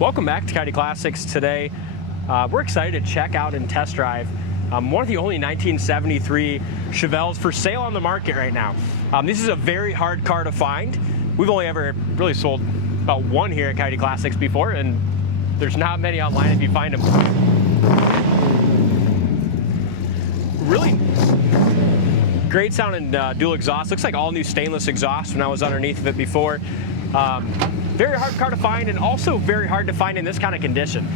Welcome back to Coyote Classics. Today, we're excited to check out and test drive one of the only 1973 Chevelles for sale on the market right now. This is a very hard car to find. We've only ever really sold about one here at Coyote Classics before, and there's not many online if you find them. Really great sounding dual exhaust. Looks like all new stainless exhaust when I was underneath of it before. Very hard car to find, and also very hard to find in this kind of condition.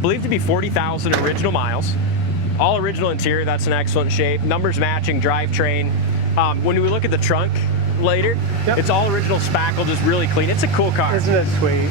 Believed to be 40,000 original miles. All original interior, that's in excellent shape. Numbers matching, drivetrain. When we look at the trunk later, It's all original Spackle, just really clean. It's a cool car. Isn't it sweet?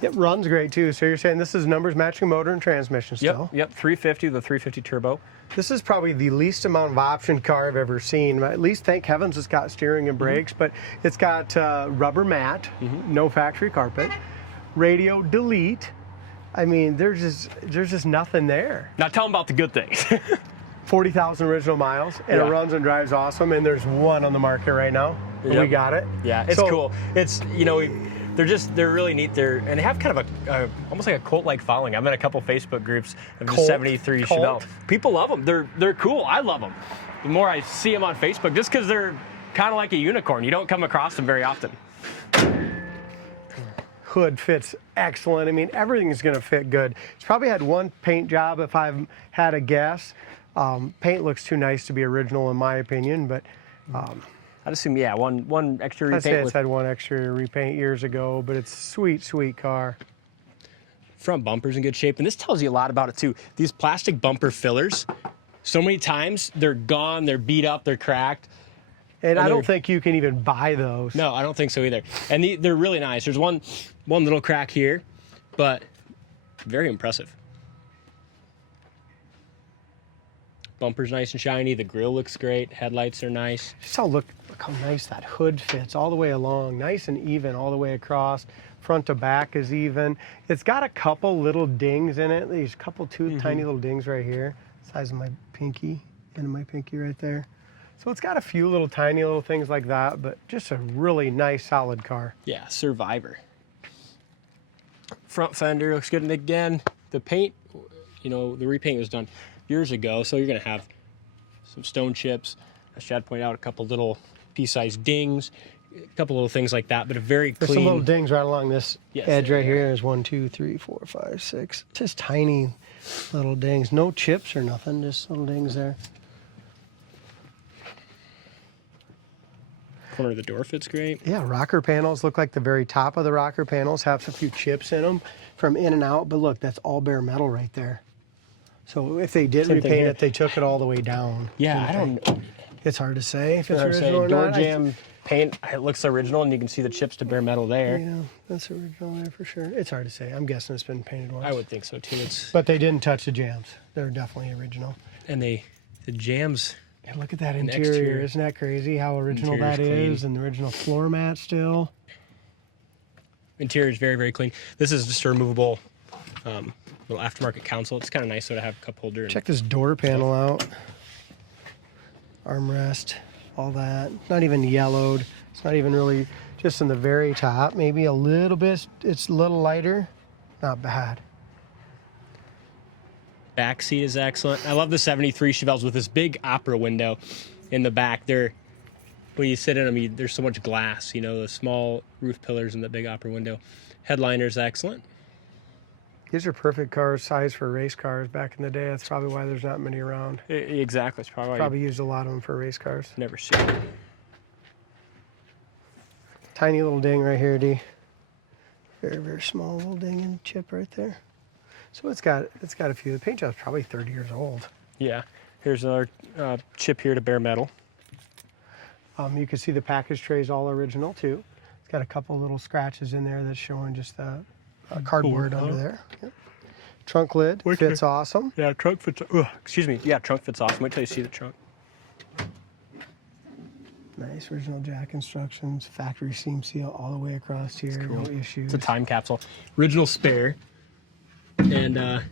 It runs great too. So you're saying this is numbers matching motor and transmission still? Yep, 350, the 350 turbo. This is probably the least amount of option car I've ever seen. At least, thank heavens, it's got steering and brakes, but it's got rubber mat, no factory carpet, radio delete. I mean, there's just nothing there. Now tell them about the good things. 40,000 original miles, and it runs and drives awesome, and there's one on the market right now. We got it. Yeah, it's cool. It's, you know, they're really neat. And they have kind of a almost like a cult-like following. I'm in a couple Facebook groups of the 73 Chevelle. People love them. They're cool. I love them. The more I see them on Facebook, just because they're kind of like a unicorn. You don't come across them very often. Hood fits excellent. I mean, everything's going to fit good. It's probably had one paint job if I've had a guess. Paint looks too nice to be original in my opinion, but I'd assume, yeah, one exterior repaint. I'd say it's had one exterior repaint years ago, but it's a sweet, sweet car. Front bumper's in good shape, and this tells you a lot about it too. These plastic bumper fillers, so many times they're gone, they're beat up, they're cracked. And I don't think you can even buy those. No, I don't think so either. And they're really nice. There's one little crack here, but very impressive. Bumper's nice and shiny. The grille looks great. Headlights are nice. Just look how nice that hood fits all the way along. Nice and even all the way across. Front to back is even. It's got a couple little dings in it. These two tiny little dings right here. Size of my pinky, end of my pinky right there. So it's got a few little tiny little things like that, but just a really nice solid car. Yeah, Survivor. Front fender looks good. And again, the paint, you know, the repaint was done years ago, so you're going to have some stone chips. As Chad pointed out, a couple little pea-sized dings, a couple little things like that, but a very clean. There's some little dings right along this edge right here. There's 1, 2, 3, 4, 5, 6. Just tiny little dings. No chips or nothing, just little dings there. Corner of the door fits great. Yeah, rocker panels look like the very top of the rocker panels have a few chips in them from in and out, but look, that's all bare metal right there. So if they did repaint it, they took it all the way down. Yeah, I don't. It's hard to say if it's original or door not. Jam paint, it looks original, and you can see the chips to bare metal there. Yeah, that's original there for sure. It's hard to say. I'm guessing it's been painted once. I would think so too. But they didn't touch the jams. They're definitely original. And the jams. And look at that interior. Isn't that crazy how original that is? And the original floor mat still. Interior is very, very clean. This is just a removable little aftermarket console. It's kind of nice though to have a cup holder. Check this door panel out. Armrest, all that. Not even yellowed. It's not even really, just in the very top. Maybe a little bit. It's a little lighter. Not bad. Back seat is excellent. I love the 73 Chevelles with this big opera window in the back. When you sit in them, there's so much glass, you know, the small roof pillars and the big opera window. Headliner's excellent. These are perfect cars, size for race cars back in the day. That's probably why there's not many around. Exactly. It's probably used a lot of them for race cars. Never seen it. Tiny little ding right here, D. Very, very small little ding and chip right there. So it's got a few. The paint job's probably 30 years old. Yeah. Here's another chip here to bare metal. You can see the package tray all original too. It's got a couple little scratches in there that's showing just cardboard under there. Yep. Trunk lid fits awesome. Yeah, trunk fits. Excuse me. Yeah, trunk fits awesome. Wait till you see the trunk. Nice original jack instructions, factory seam seal all the way across here. Cool. No issues. It's a time capsule. Original spare. And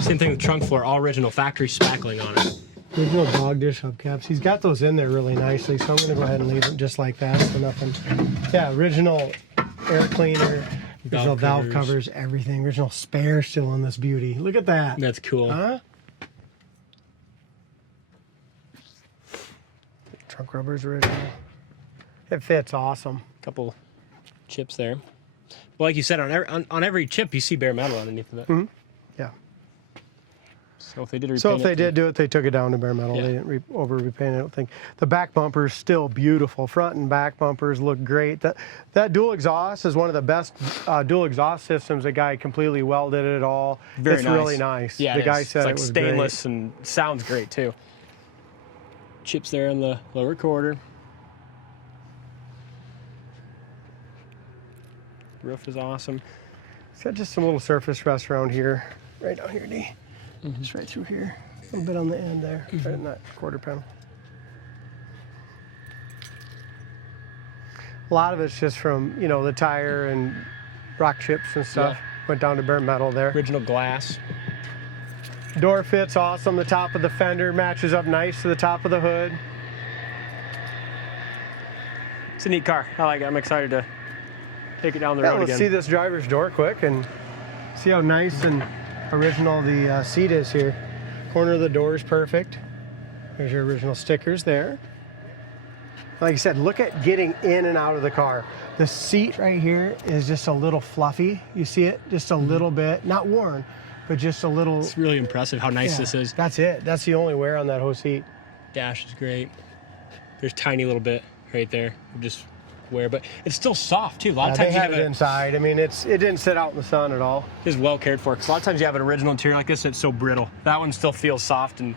same thing with the trunk floor, all original factory spackling on it. Original dog dish hubcaps. He's got those in there really nicely, so I'm going to go ahead and leave it just like that, so nothing. Yeah, original air cleaner, original valve covers, everything. Original spare still on this beauty. Look at that. That's cool. Huh? Trunk rubber's original. It fits awesome. Couple chips there. Well, like you said, on every chip you see bare metal underneath of it. Mm-hmm. Yeah. So if they did repaint So if they did do it, they took it down to bare metal. Yeah. They didn't over repaint it, I don't think. The back bumper's still beautiful. Front and back bumpers look great. That dual exhaust is one of the best dual exhaust systems. The guy completely welded it all. Very it's nice. really nice. Yeah, the guy is. said It's like it was stainless great. and sounds great too. Chips there on the lower quarter. Roof is awesome. It's got just some little surface rust around here, right down here, D. Just right through here. A little bit on the end there, right in that quarter panel. A lot of it's just from, you know, the tire and rock chips and stuff. Yeah. Went down to bare metal there. Original glass. Door fits awesome. The top of the fender matches up nice to the top of the hood. It's a neat car. I like it. I'm excited to take it down the road Let's again. see this driver's door quick and see how nice and original the seat is here. Corner of the door is perfect. There's your original stickers there. Like I said, look at getting in and out of the car. The seat right here is just a little fluffy. You see it? Just a little bit, not worn, but just a little. It's really impressive how nice Yeah, this is. That's it. That's the only wear on that whole seat. Dash is great. There's a tiny little bit right there of just wear, but it's still soft too. A lot of They times you have have it inside. I mean, it didn't sit out in the sun at all. is well cared for. Because a lot of times you have an original interior like this, it's so brittle. That one still feels soft and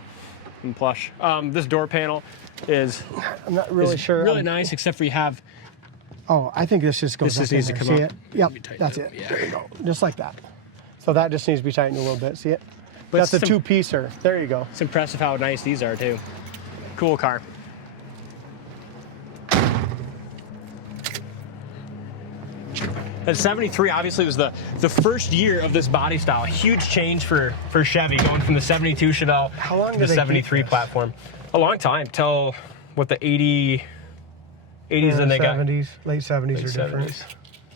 plush. This door panel is I'm not really sure. really nice, except for you have. Oh, I think this just goes This up just in needs to there. come See up. it? Yep, Let me tighten that's it up, it. yeah. There you go. Just like that. So that just needs to be tightened a little bit. See it? But That's a some- two-piecer. There you go. It's impressive how nice these are too. Cool car. And 73 obviously was the first year of this body style. Huge change for Chevy, going from the 72 Chevelle How long to did the they keep 73 this? platform. A long time, till what, the 80s, and they got 70s, late 70s late are different.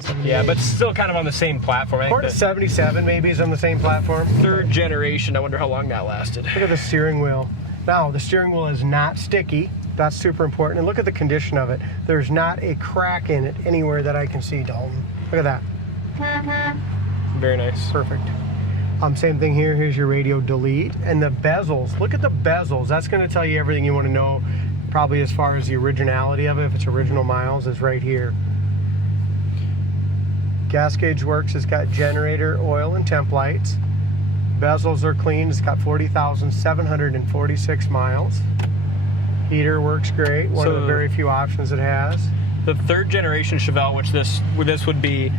70s. Yeah, but still kind of on the same platform. I think According to the 77 maybe is on the same platform. third generation, I wonder how long that lasted. Look at the steering wheel. Now, the steering wheel is not sticky. That's super important. And look at the condition of it. There's not a crack in it anywhere that I can see, Dalton. Look at that. Very nice. Perfect. Same thing here. Here's your radio delete. And the bezels. Look at the bezels. That's going to tell you everything you want to know, probably as far as the originality of it. If it's original miles, is right here. Gas gauge works. It's got generator, oil, and temp lights. Bezels are clean. It's got 40,746 miles. Heater works great. One of the very few options it has. The third generation Chevelle, which this would be,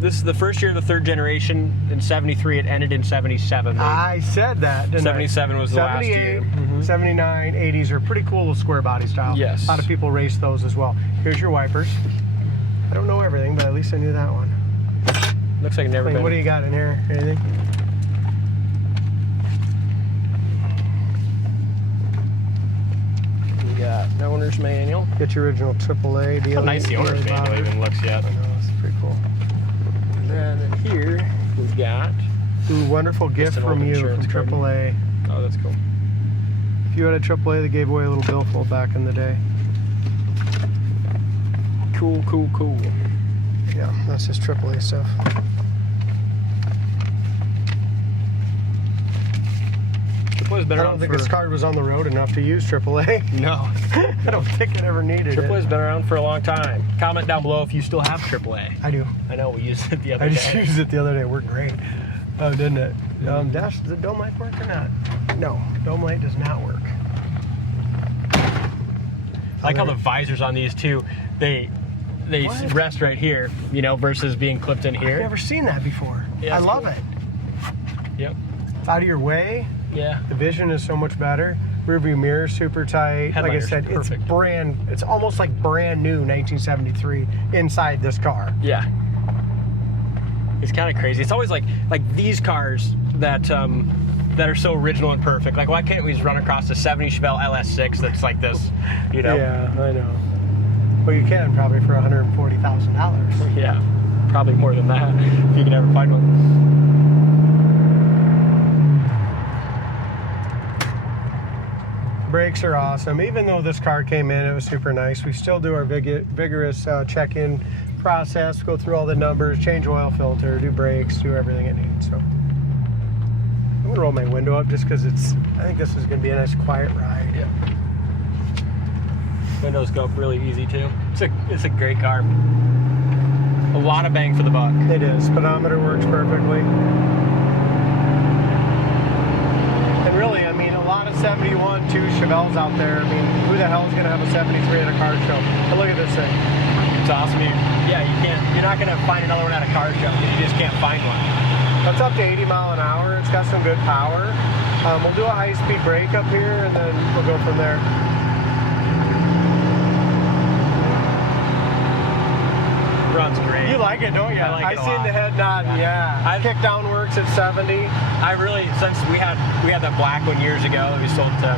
this is the first year of the third generation. In 73, it ended in 77. I said that, didn't 77 I? was the last 78, year. Mm-hmm. 79, 80s are pretty cool little square body style. Yes. A lot of people race those as well. Here's your wipers. I don't know everything, but at least I knew that one. Looks like it never been. What do you got in here? Anything? We got an owner's manual. Get your original AAA deal. How nice the owner's manual even looks yet. I know, it's pretty cool. And then here we've got. Ooh, wonderful gift an from old you from insurance card. AAA. Oh, that's cool. If you had a AAA, they gave away a little billfold back in the day. Cool, cool, cool. Yeah, that's just AAA stuff. AAA's been I around don't think for. this card was on the road enough to use AAA. No. I don't think it ever needed it. AAA's been around for a long time. Comment down below if you still have AAA. I do. I know we used it the other I day. just used it the other day. It worked great. Oh, didn't it? Dash, does the dome light work or not? No, dome light does not work. I like how the visors on these too, they What? rest right here, you know, versus being clipped in I've here. never seen that before. Yeah, I it's love cool. it. Yep. It's out of your way. Yeah. The vision is so much better. Rear view mirror super tight. Like I Headliner's said, perfect. it's almost like brand new 1973 inside this car. Yeah. It's kind of crazy. It's always like these cars that that are so original and perfect. Like, why can't we just run across a 70 Chevelle LS6 that's like this, you know? Yeah, I know. Well, you can probably for $140,000. Yeah, probably more than that if you can ever find one. Brakes are awesome. Even though this car came in, it was super nice. We still do our vigorous check-in process, go through all the numbers, change oil filter, do brakes, do everything it needs. So I'm gonna roll my window up just because I think this is gonna be a nice quiet ride. Yeah. Windows go up really easy too. It's a great car. A lot of bang for the buck. It is. Speedometer works perfectly. And really, I mean, a lot of 71 Chevelles out there. I mean, who the hell is gonna have a 73 at a car show? But look at this thing. It's awesome. You're not gonna find another one at a car show. You just can't find one. It's up to 80 mile an hour. It's got some good power. We'll do a high-speed brake up here, and then we'll go from there. Runs great. You like it, don't you? I like it a seen lot. the head nod. Yeah. Kick down works at 70. I really, since we had that black one years ago that we sold to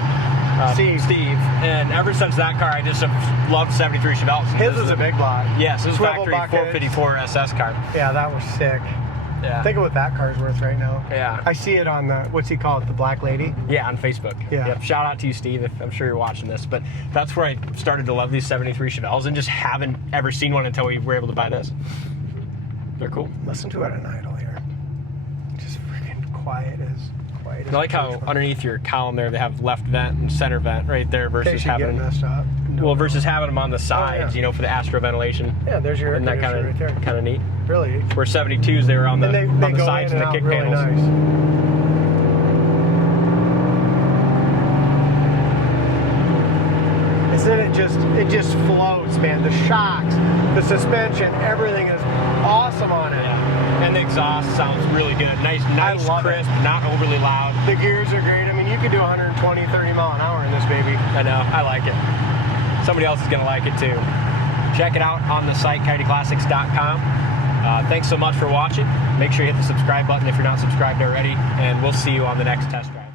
Steve, and ever since that car, I just have loved 73 Chevelles. His was a big block. Yes, it was Swivel factory buckets. 454 SS car. Yeah, that was sick. Yeah. Think of what that car's worth right now. Yeah. I see it on the, what's he call it, the Black Lady? Yeah, on Facebook. Yeah. Yep. Shout out to you, Steve, if I'm sure you're watching this. But that's where I started to love these 73 Chevelles and just haven't ever seen one until we were able to buy this. They're cool. Listen to it at idle here. Just freaking quiet as I like how underneath your column there they have left vent and center vent right there versus having messed up. No. versus having them on the sides, you know, for the astro ventilation. Yeah, there's your air Isn't that conditioner right there. kind of neat? Really? Where 72s they were on the They on the go sides in and the out kick really panels. nice. Isn't it just floats, man. The shocks, the suspension, everything is awesome on it. Yeah. And the exhaust sounds really good. Nice, crisp, not overly loud. The gears are great. I mean, you could do 120, 30 mile an hour in this baby. I know, I like it. Somebody else is gonna like it too. Check it out on the site, coyoteclassics.com. Thanks so much for watching. Make sure you hit the subscribe button if you're not subscribed already, and we'll see you on the next test drive.